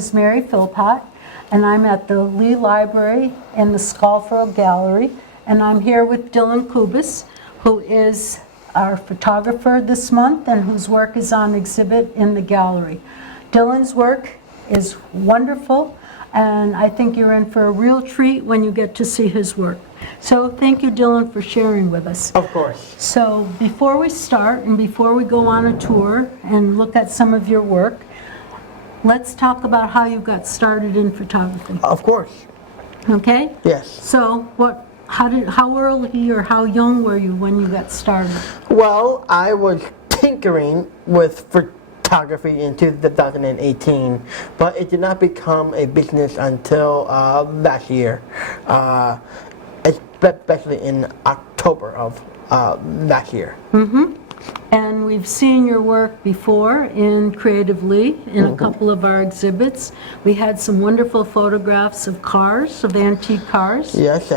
is Mary Philpott, and I'm at the Lee Library in the Scalfaro Gallery, and I'm here with Dylan Kubis, who is our photographer this month and whose work is on exhibit in the gallery. Dylan's work is wonderful, and I think you're in for a real treat when you get to see his work. So thank you, Dylan, for sharing with us. Of course. So before we start and before we go on a tour and look at some of your work, let's talk about how you got started in photography. Of course. Okay? Yes. So how early or how young were you when you got started? Well, I was tinkering with photography in 2018, but it did not become a business until last year, especially in October of last year. Mm-hmm. And we've seen your work before in Creatively in a couple of our exhibits. We had some wonderful photographs of cars, of antique cars. Yes,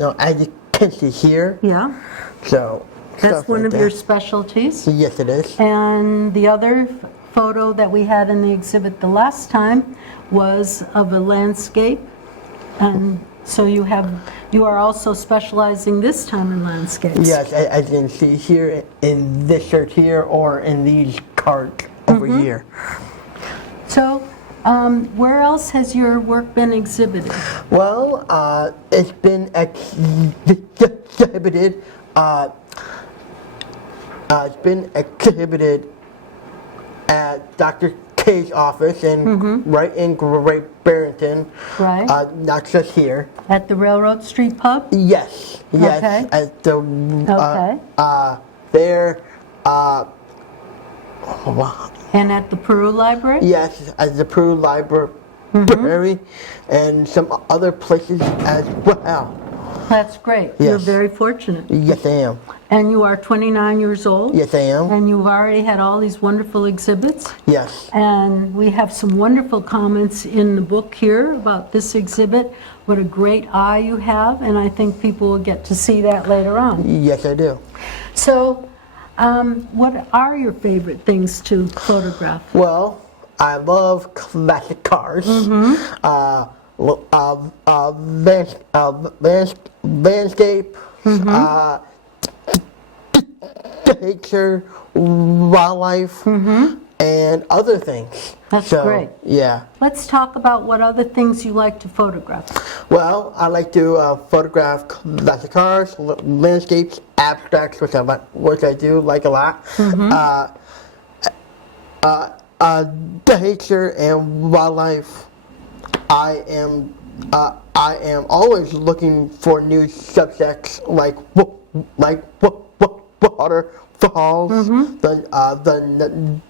no, as you can see here. Yeah. So That's one like of your specialties. Yes, it is. And the other photo that we had in the exhibit the last time was of a landscape. And so you are also specializing this time in landscapes. Yes, as you can see here in this shirt here or in these cards over here. So where else has your work been exhibited? Well, it's been exhibited. It's been exhibited at Dr. K's office right in Great Barrington. Right. Not just here. At the Railroad Street Pub? Yes. Yes. Okay. At the there. And at the Peru Library? Yes, at the Peru Library, and some other places as well. That's great. Yes. You're very fortunate. Yes, I am. And you are 29 years old? Yes, I am. And you've already had all these wonderful exhibits? Yes. And we have some wonderful comments in the book here about this exhibit. What a great eye you have, and I think people will get to see that later on. Yes, I do. So, what are your favorite things to photograph? Well, I love classic cars. Landscape. Nature, wildlife, and other things. That's great. Yeah. Let's talk about what other things you like to photograph. Well, I like to photograph classic cars, landscapes, abstracts, which I do like a lot. Nature and wildlife. I am always looking for new subjects like waterfalls,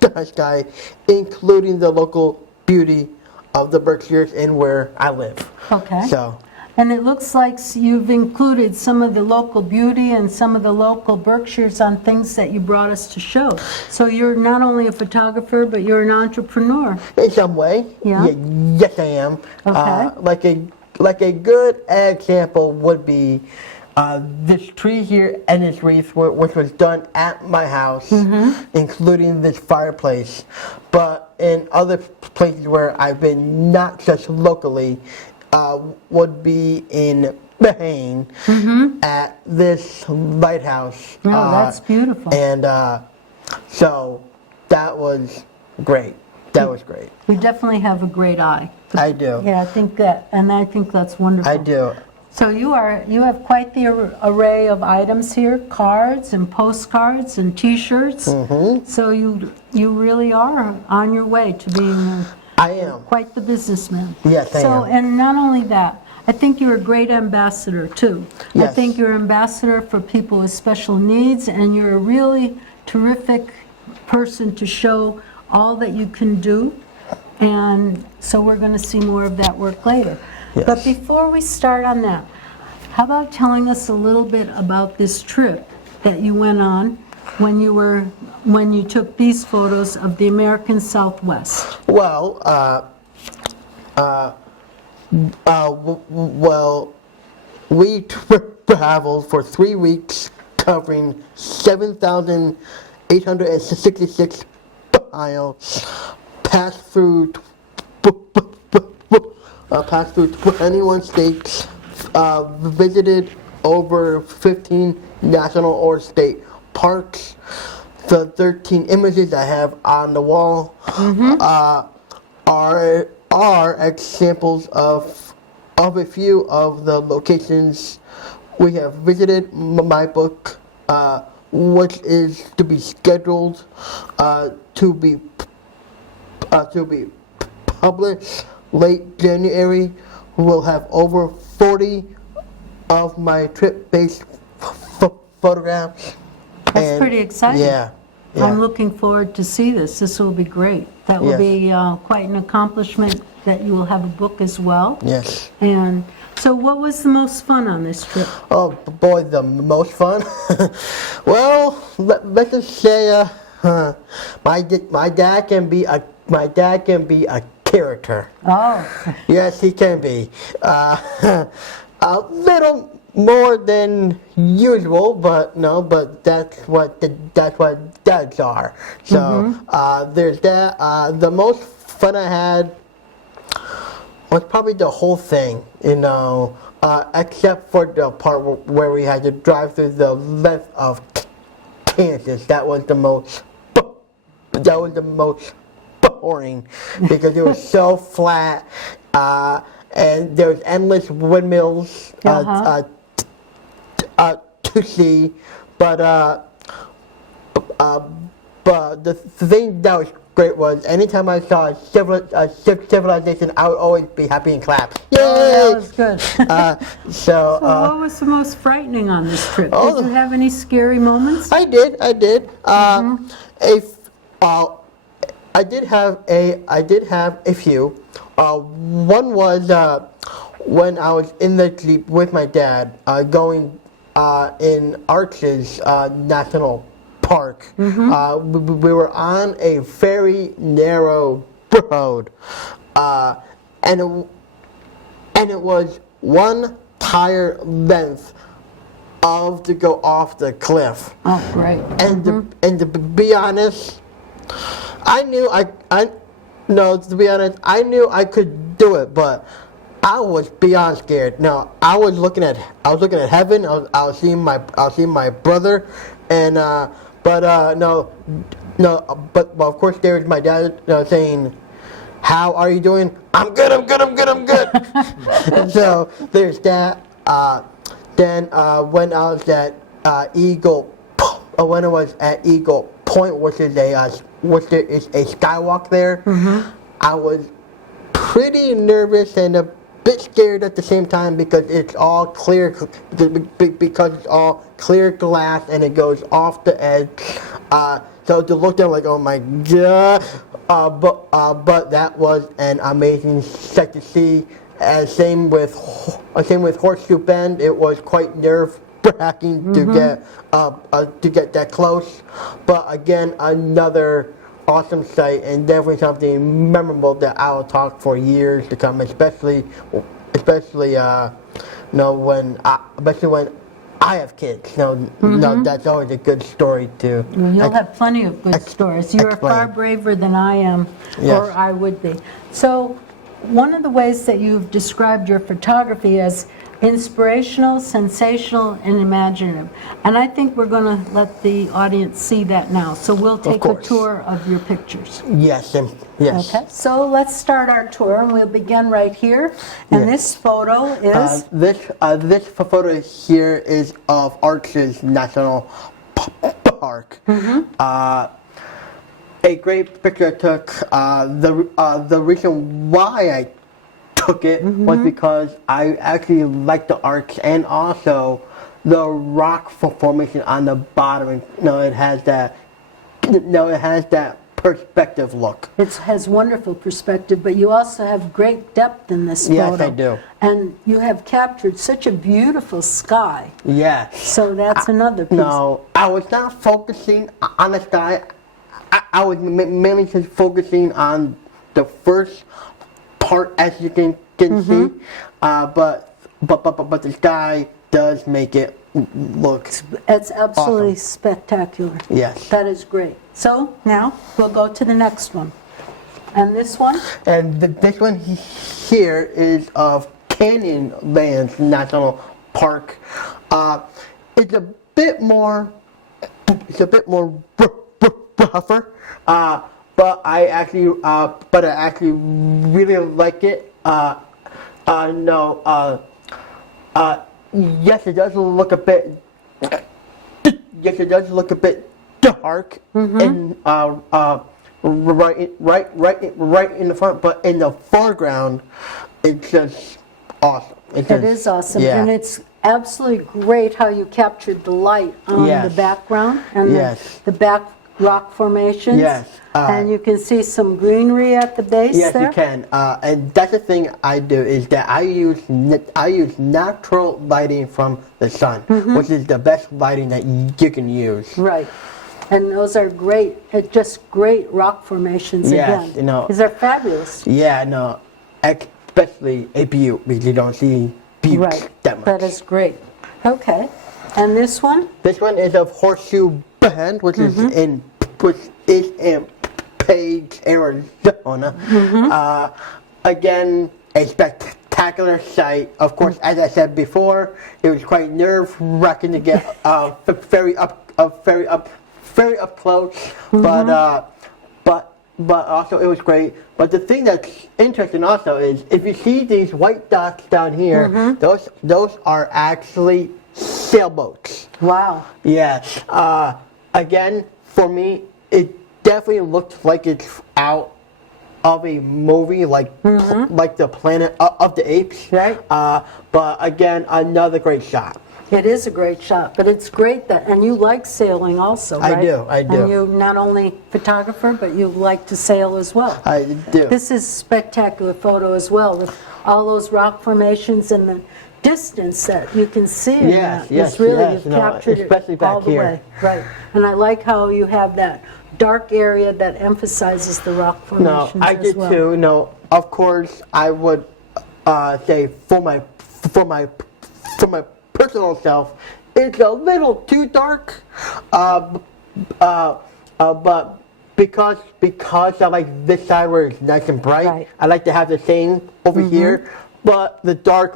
the sky, including the local beauty of the Berkshires and where I live. Okay. So. And it looks like you've included some of the local beauty and some of the local Berkshires on things that you brought us to show. So you're not only a photographer, but you're an entrepreneur. In some way. Yeah. Yes, I am. Okay. Like a good example would be this tree here and this wreath, which was done at my house, including this fireplace. But in other places where I've been, not just locally, would be in Bahrain at this lighthouse. Oh, that's beautiful. And so that was great. That was great. You definitely have a great eye. I do. Yeah, I think that's wonderful. I do. So you have quite the array of items here, cards and postcards and T-shirts. So you really are on your way to being I am. quite the businessman. Yes, I am. And not only that, I think you're a great ambassador too. Yes. I think you're an ambassador for people with special needs, and you're a really terrific person to show all that you can do. And so we're going to see more of that work later. Yes. But before we start on that, how about telling us a little bit about this trip that you went on when you took these photos of the American Southwest? Well, we traveled for 3 weeks, covering 7,866 miles, passed through passed through 21 states, visited over 15 national or state parks. The 13 images I have on the wall are examples of a few of the locations we have visited. My book, which is to be scheduled to be published late January, will have over 40 of my trip-based photographs. That's pretty exciting. Yeah. I'm looking forward to see this. This will be great. That will Yes. be quite an accomplishment that you will have a book as well. Yes. And so what was the most fun on this trip? Oh boy, the most fun. Well, let's just say my dad can be a character. Oh, Yes, he can be. A little more than usual, but that's what dads are. So there's that. The most fun I had was probably the whole thing, except for the part where we had to drive through the length of Kansas. That was the most boring because it was so flat, and there was endless windmills to see. But the thing that was great was anytime I saw a civilization, I would always be happy and clap. Yay! that was good. So What was the most frightening on this trip? Oh, Did you have any scary moments? I did. I did have a few. One was when I was in the Jeep with my dad going in Arches National Park. We were on a very narrow road, and it was one tire length to go off the cliff. Oh, great. And to be honest, I knew I could do it, but I was beyond scared. No, I was looking at heaven. I was seeing my brother, and but of course there's my dad saying, "How are you doing?" I'm good. So there's that. Then when I was at Eagle Point, which is a skywalk there, I was pretty nervous and a bit scared at the same time because it's all clear glass and it goes off the edge. So to look down like, oh my god, but that was an amazing sight to see. Same with Horseshoe Bend. It was quite nerve-wracking to get that close, but again, another awesome sight and definitely something memorable that I will talk for years to come. Especially when I have kids. That's always a good story too. You'll have plenty of good stories. You're far braver than I am, or I would be. So, one of the ways that you've described your photography as inspirational, sensational, and imaginative. And I think we're going to let the audience see that now. So we'll take a tour of your pictures. Yes. Okay, so let's start our tour, and we'll begin right here. And this photo is? This photo here is of Arches National Park. A great picture I took. The reason why I took it was because I actually like the arch and also the rock formation on the bottom. It has that perspective look. It has wonderful perspective, but you also have great depth in this photo. Yes, I do. And you have captured such a beautiful sky. Yes. So that's another piece. No, I was not focusing on the sky. I was mainly just focusing on the first part, as you can see. But the sky does make it look. It's absolutely awesome. Spectacular. Yes. That is great. So now we'll go to the next one. And this one? And this one here is of Canyonlands National Park. It's a bit more. It's a bit more rougher, but I actually really like it. No, yes, it does look a bit. Yes, it does look a bit dark, and right in the front, but in the foreground, it's just awesome. It is awesome, yeah. and it's absolutely great how you captured the light on Yes. the background and Yes. the back rock formations. Yes, and you can see some greenery at the base Yes, there. you can, and that's the thing I do is that I use natural lighting from the sun, which is the best lighting that you can use. Right. And those are great, just great rock formations Yes, again. you know. These are fabulous. Yeah, no, especially a butte because you don't see buttes Right. that much. That is great. Okay. And this one? This one is of Horseshoe Bend, which is in Page, Arizona. Again, a spectacular sight. Of course, as I said before, it was quite nerve-wracking to get very up close, but also it was great. But the thing that's interesting also is if you see these white dots down here, those are actually sailboats. Wow. Yes. Again, for me, it definitely looked like it's out of a movie, like the Planet of the Apes. Right. But again, another great shot. It is a great shot, but it's great that, and you like sailing also, I right? do, I do. And you not only photographer, but you like to sail as well. I do. This is a spectacular photo as well, with all those rock formations and the distance that you can see in Yes, that. yes, It's really, yes, you've no, captured especially it back all the here. way. Right. And I like how you have that dark area that emphasizes the rock No, formations I as did well. too. No, of course, I would say for my personal self, it's a little too dark. But because I like this side where it's nice and bright, Right. I like to have the same over here. But the dark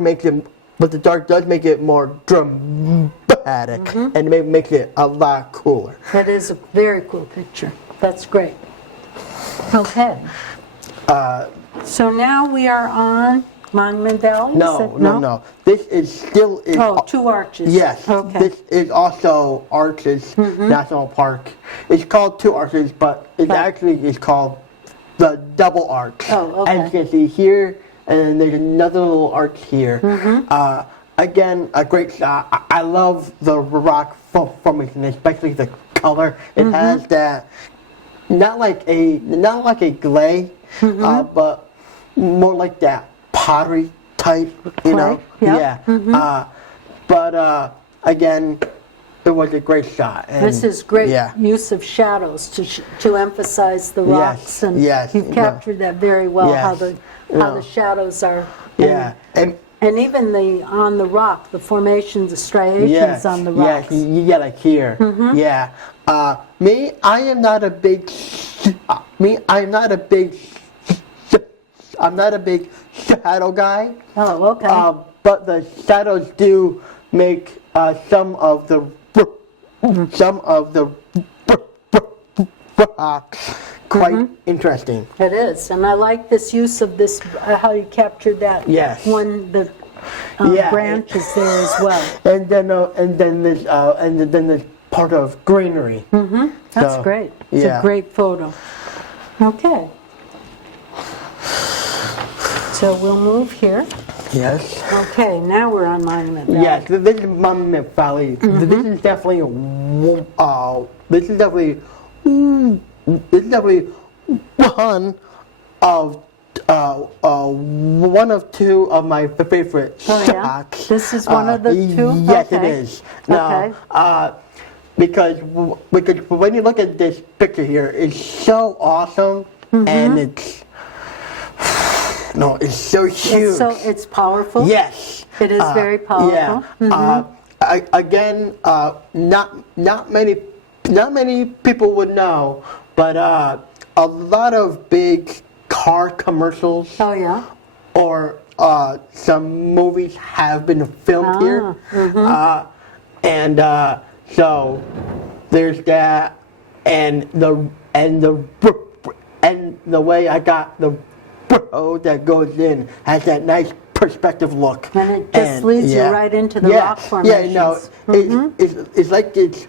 does make it more dramatic, and it makes it a lot cooler. That is a very cool picture. That's great. Okay. So now we are on Monument Valley? Is No, it- no. This is still. Oh, Two Arches. Yes. Okay. This is also Arches National Park. It's called Two Arches, but it Right. actually is called the Double Arch. Oh, As you okay. can see here, and then there's another little arch here. Again, a great shot. I love the rock formation, especially the color. It has that, not like a glaze, but more like that pottery type, you know? Clay, yeah. But again, it was a great shot. And This is great Yeah. use of shadows to emphasize the rocks, and yes, you've no. captured that very well. Yes, How the no. shadows are. Yeah. And even on the rock, the formations, the striations Yes, on the rocks. yes, yeah, like here. Yeah. Me, I am not a big. I'm not a big shadow guy. Oh, okay. But the shadows do make some of the rocks quite interesting. It is, and I like this use of this, how you captured that Yes. one, the Yeah. branches there as well. And then there's part of greenery. That's So, great. It's yeah. a great photo. Okay. So we'll move here. Yes. Okay, now we're on Monument Valley. Yes, this is Monument Valley. This is definitely one of two of my favorite Oh, yeah? shots. This is one of the two? Yes, it Okay. is. Now, Okay. because when you look at this picture here, it's so awesome, and it's so huge. It's powerful. Yes. It is very powerful. Yeah. Again, not many people would know, but a lot of big car commercials Oh, yeah? or some movies have been filmed here. And so there's that, and the way I got the road that goes in has that nice perspective look. And it just leads you right into the rock formations. Yeah, no, it's like it's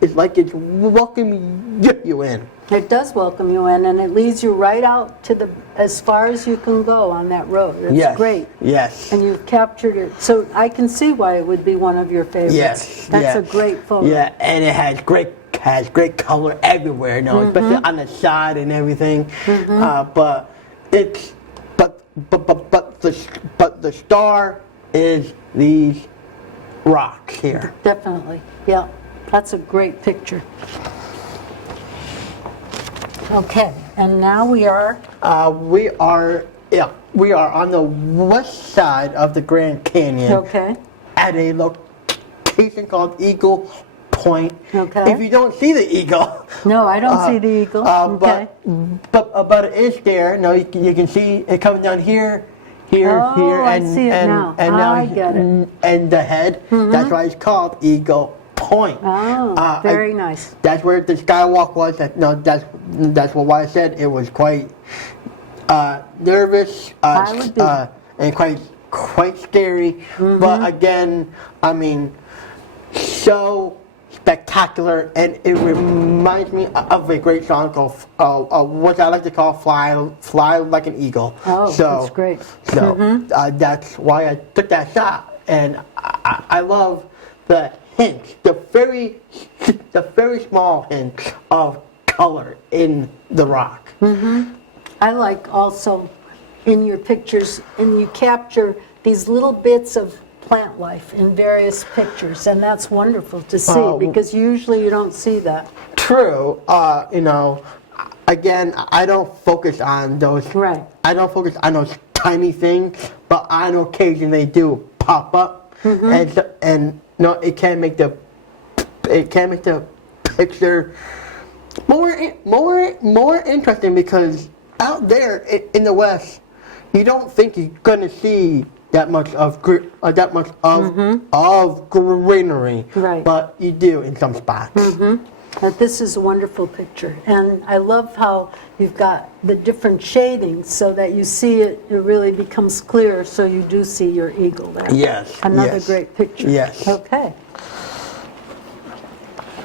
it's like it's welcoming you in. It does welcome you in, and it leads you right out to as far as you can go on that road. It's Yes. great. Yes. And you've captured it. So I can see why it would be one of your favorites. Yes. That's yeah. a great photo. Yeah, and it has great color everywhere, you know, especially on the side and everything. But it's but the star is these rocks here. Definitely. Yeah. That's a great picture. Okay, and now we are We are on the west side of the Grand Canyon. okay. At a location called Eagle Point. Okay. If you don't see the eagle, No, I don't see the eagle. Okay. but it is there. No, you can see it coming down here, here, Oh, here, I and see it now. I get it. And the head. That's why it's called Eagle Point. Oh, very nice. That's where the skywalk was. That's why I said it was quite nervous. I would be. And quite scary. But again, I mean, so spectacular, and it reminds me of a great song called what I like to call "Fly Like an Eagle." Oh, so, that's great. So that's why I took that shot, and I love the hints, the very small hints of color in the rock. I like also in your pictures, and you capture these little bits of plant life in various pictures, and that's wonderful to see because usually you don't see that. True. You know, again, I don't focus on those. Right. I don't focus on those tiny things, but on occasion they do pop up, and no, it can make the picture more interesting, because out there in the West, you don't think you're gonna see that much of greenery, Right. but you do in some spots. But this is a wonderful picture, and I love how you've got the different shadings so that you see it really becomes clear, so you do see your eagle there. Yes, Another yes. great picture. Yes. Okay.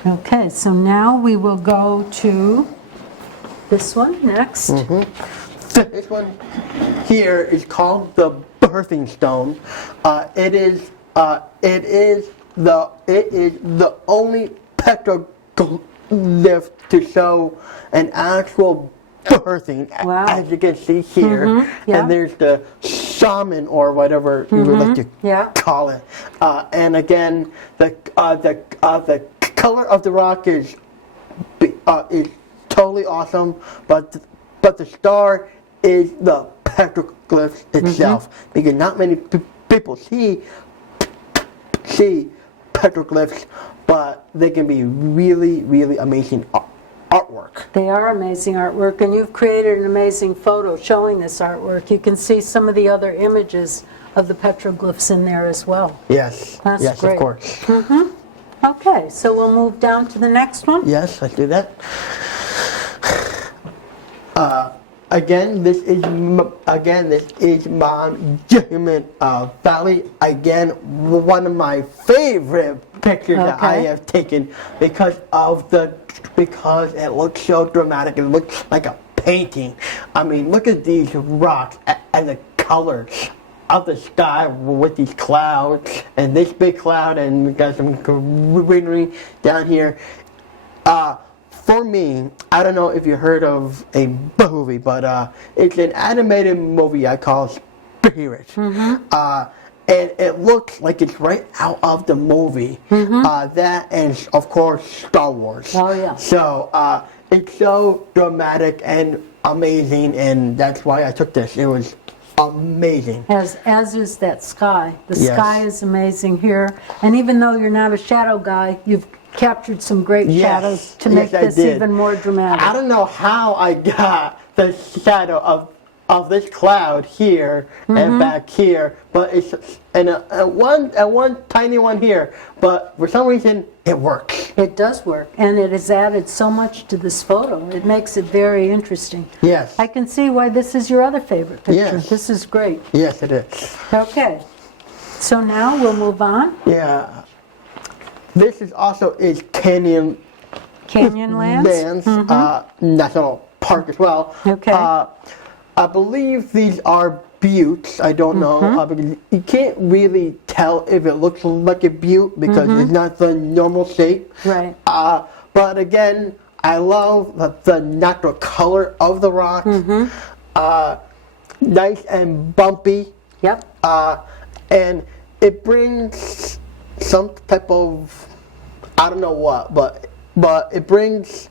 Okay, so now we will go to this one next. This one here is called the birthing stone. It is the only petroglyph to show an actual birthing, Wow. as you can see here. yeah. And there's the shaman, or whatever you would like to Yeah. call it. And again, the color of the rock is totally awesome, but the star is the petroglyph itself, because not many people see petroglyphs, but they can be really, really amazing artwork. They are amazing artwork, and you've created an amazing photo showing this artwork. You can see some of the other images of the petroglyphs in there as well. Yes, That's yes, great. of course. Okay, so we'll move down to the next one. Yes, let's do that. Again, this is Monument Valley. Again, one of my favorite pictures that I Okay. have taken because it looks so dramatic. It looks like a painting. I mean, look at these rocks and the colors of the sky with these clouds and this big cloud, and we got some greenery down here. For me, I don't know if you heard of a movie, but it's an animated movie I call Spirit. And it looks like it's right out of the movie. That, and of course, Star Wars. Oh, yeah. So it's so dramatic and amazing, and that's why I took this. It was amazing. As is that sky. The Yes. sky is amazing here. And even though you're not a shadow guy, you've captured some great Yes. shadows to make Yes, I this did. even more I dramatic. don't know how I got the shadow of this cloud here and back here, but it's and one tiny one here. But for some reason, it works. It does work, and it has added so much to this photo. It makes it very interesting. Yes. I can see why this is your other favorite picture. Yes. This is great. Yes, it is. Okay, so now we'll move on. Yeah. This is also Canyonlands Canyonlands. National Park as well. Okay. I believe these are buttes. I don't know because you can't really tell if it looks like a butte because it's not the normal shape. Right. But again, I love the natural color of the rock. Nice and bumpy. Yep. And it brings some type of, I don't know what, but it brings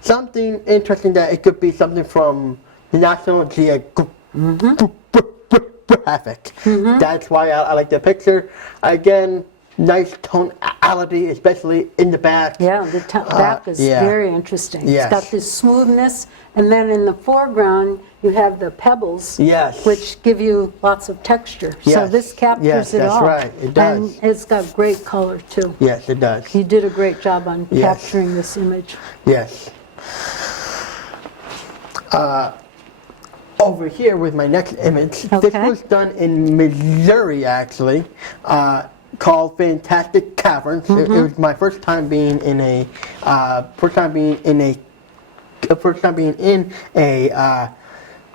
something interesting that it could be something from National Geographic. That's why I like the picture. Again, nice tonality, especially in the back. Yeah, the back is yeah. very interesting. Yes. It's got this smoothness, and then in the foreground you have the pebbles, Yes. which give you lots of texture. So Yes. this captures Yes, it that's all. right. It does. And it's got great color too. Yes, it does. You did a great job on Yes. capturing this image. Yes. Over here with my next image, this Okay. was done in Missouri actually, called Fantastic Caverns. It was my first time being in a,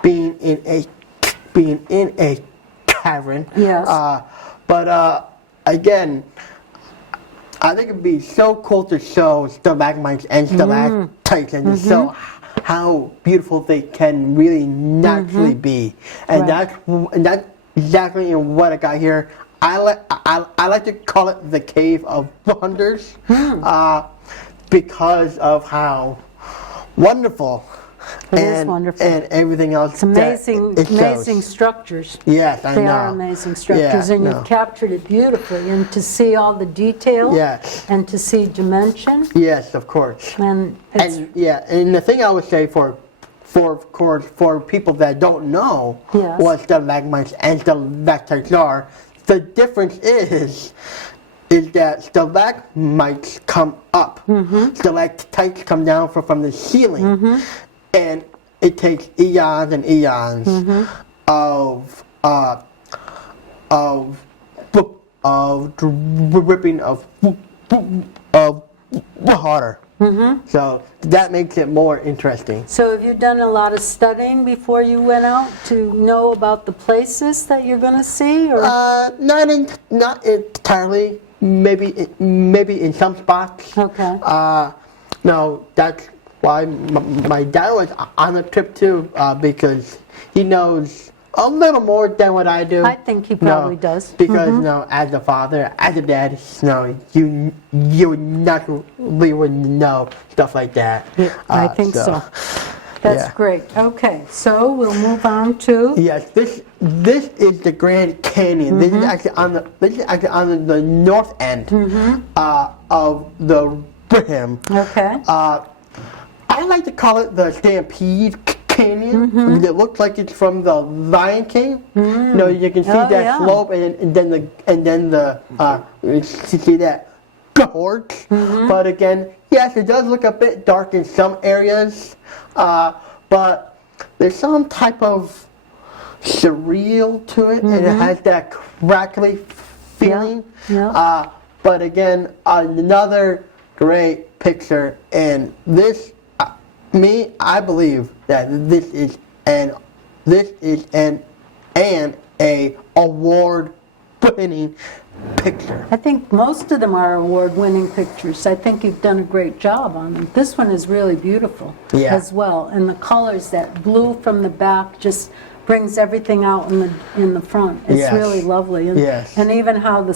being in a cavern. Yes. But again, I think it'd be so cool to show stalagmites and stalactites and to show how beautiful they can really naturally be. And Right. that's exactly what I got here. I like to call it the Cave of Wonders because of how wonderful It is wonderful. and everything else. It's amazing, that it shows. amazing structures. Yes, I know. They are amazing structures, Yeah, and no. you've captured it beautifully. And to see all the detail, Yes. and to see dimension, Yes, of course. and it's And the thing I would say for people that don't know Yes. what stalagmites and stalactites are, the difference is that stalagmites come up, stalactites come down from the ceiling, and it takes eons and eons of dripping of water. So that makes it more interesting. So have you done a lot of studying before you went out to know about the places that you're going to see? Or? Not entirely. Maybe in some spots. Okay. No, that's why my dad was on the trip too, because he knows a little more than what I do. I think he probably does. Because as a father, as a dad, you naturally would know stuff like that. Yeah, I think so. That's yeah. great. Okay, so we'll move on to. Yes, this is the Grand Canyon. This is actually on the north end of the rim. Okay. I like to call it the Stampede Canyon. It looks like it's from the Lion King. You can see Oh, that yeah. slope and then the you see that gorge. But again, yes, it does look a bit dark in some areas, but there's some type of surreal to it, and it has that crackly feeling. Yeah. But again, another great picture, and this, I believe that this is an award-winning picture. I think most of them are award-winning pictures. I think you've done a great job on them. This one is really beautiful as well, and the colors, that blue from the back just brings everything out in the front. It's Yes. really lovely, and, Yes. and even how the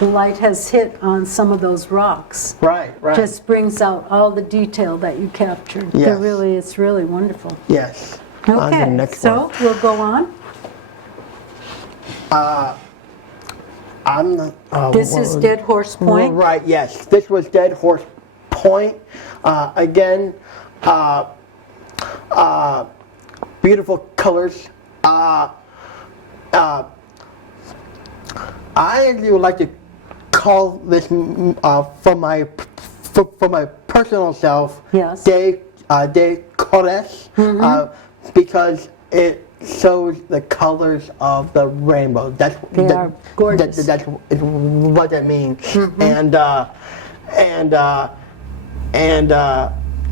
light has hit on some of those rocks. Right. Just brings out all the detail that you captured. Yes. It's really wonderful. Yes. On to the Okay, next so one. we'll go on. I'm not. This is Dead Horse Point? Right. Yes. This was Dead Horse Point. Again, beautiful colors. I actually would like to call this for my personal self. Yes. De Corres, because it shows the colors of the rainbow. They are gorgeous. That's what that means.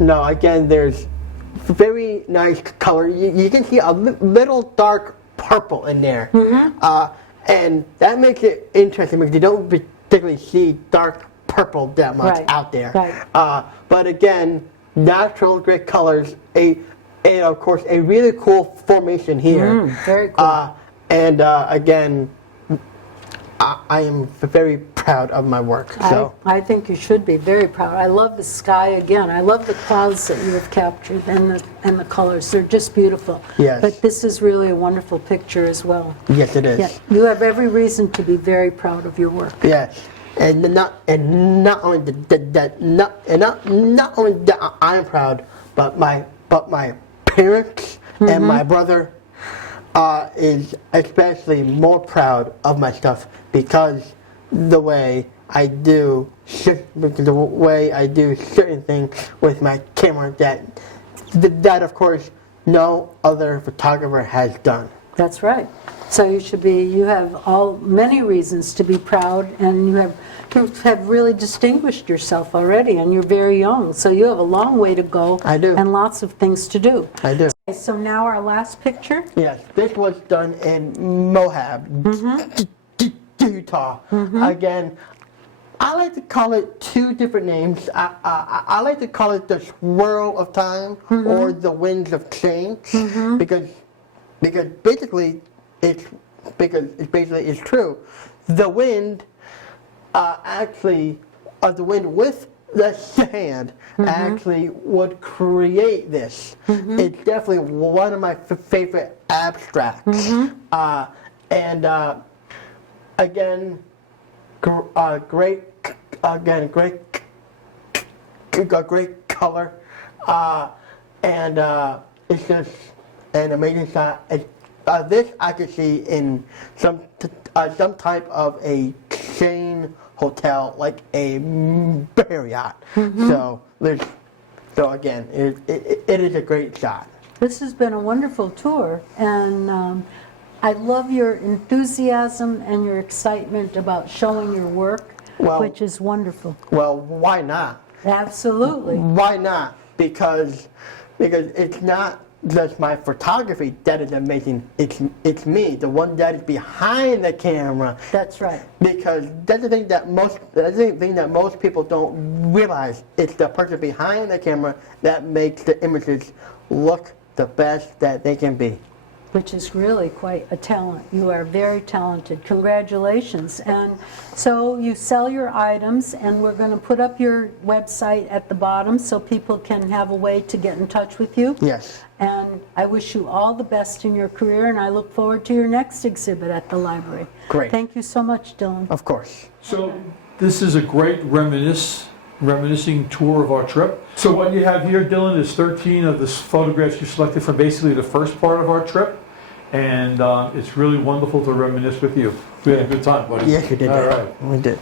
No, again, there's very nice color. You can see a little dark purple in there, and that makes it interesting because you don't particularly see dark purple that much Right, out there. right. But again, natural great colors. And of course, a really cool formation here. Very cool. Again, I am very proud of my work. So I think you should be very proud. I love the sky again. I love the clouds that you have captured and the colors. They're just beautiful. Yes. But this is really a wonderful picture as well. yes, it is. Yeah, you have every reason to be very proud of your work. Yes, and not only that I'm proud, but my parents and my brother is especially more proud of my stuff because the way I do certain things with my camera that of course no other photographer has done. That's right. So you have many reasons to be proud, and you have really distinguished yourself already, and you're very young, so you have a long way to go. I do. And lots of things to do. I do. So now our last picture. Yes, this was done in Moab, Utah. Again, I like to call it two different names. I like to call it the swirl of time or the winds of change because basically it's true. The wind the wind with the sand actually would create this. It's definitely one of my favorite abstracts. Again, great color, it's just an amazing shot. This I could see in some type of a chain hotel, like a Marriott. So again, it is a great shot. This has been a wonderful tour, and I love your enthusiasm and your excitement about showing your work, which is wonderful. Well, why not? Absolutely. Why not? Because it's not just my photography that is amazing. It's me, the one that is behind the camera. That's right. Because that's the thing that most people don't realize. It's the person behind the camera that makes the images look the best that they can be. Which is really quite a talent. You are very talented. Congratulations. And so you sell your items, and we're going to put up your website at the bottom so people can have a way to get in touch with you. Yes. And I wish you all the best in your career, and I look forward to your next exhibit at the library. Great. Thank you so much, Dylan. Of course. So this is a great reminiscing tour of our trip. So what you have here, Dylan, is 13 of the photographs you selected from basically the first part of our trip. And it's really wonderful to reminisce with you. We had a good time, buddy. Yes, you did. All right. We did.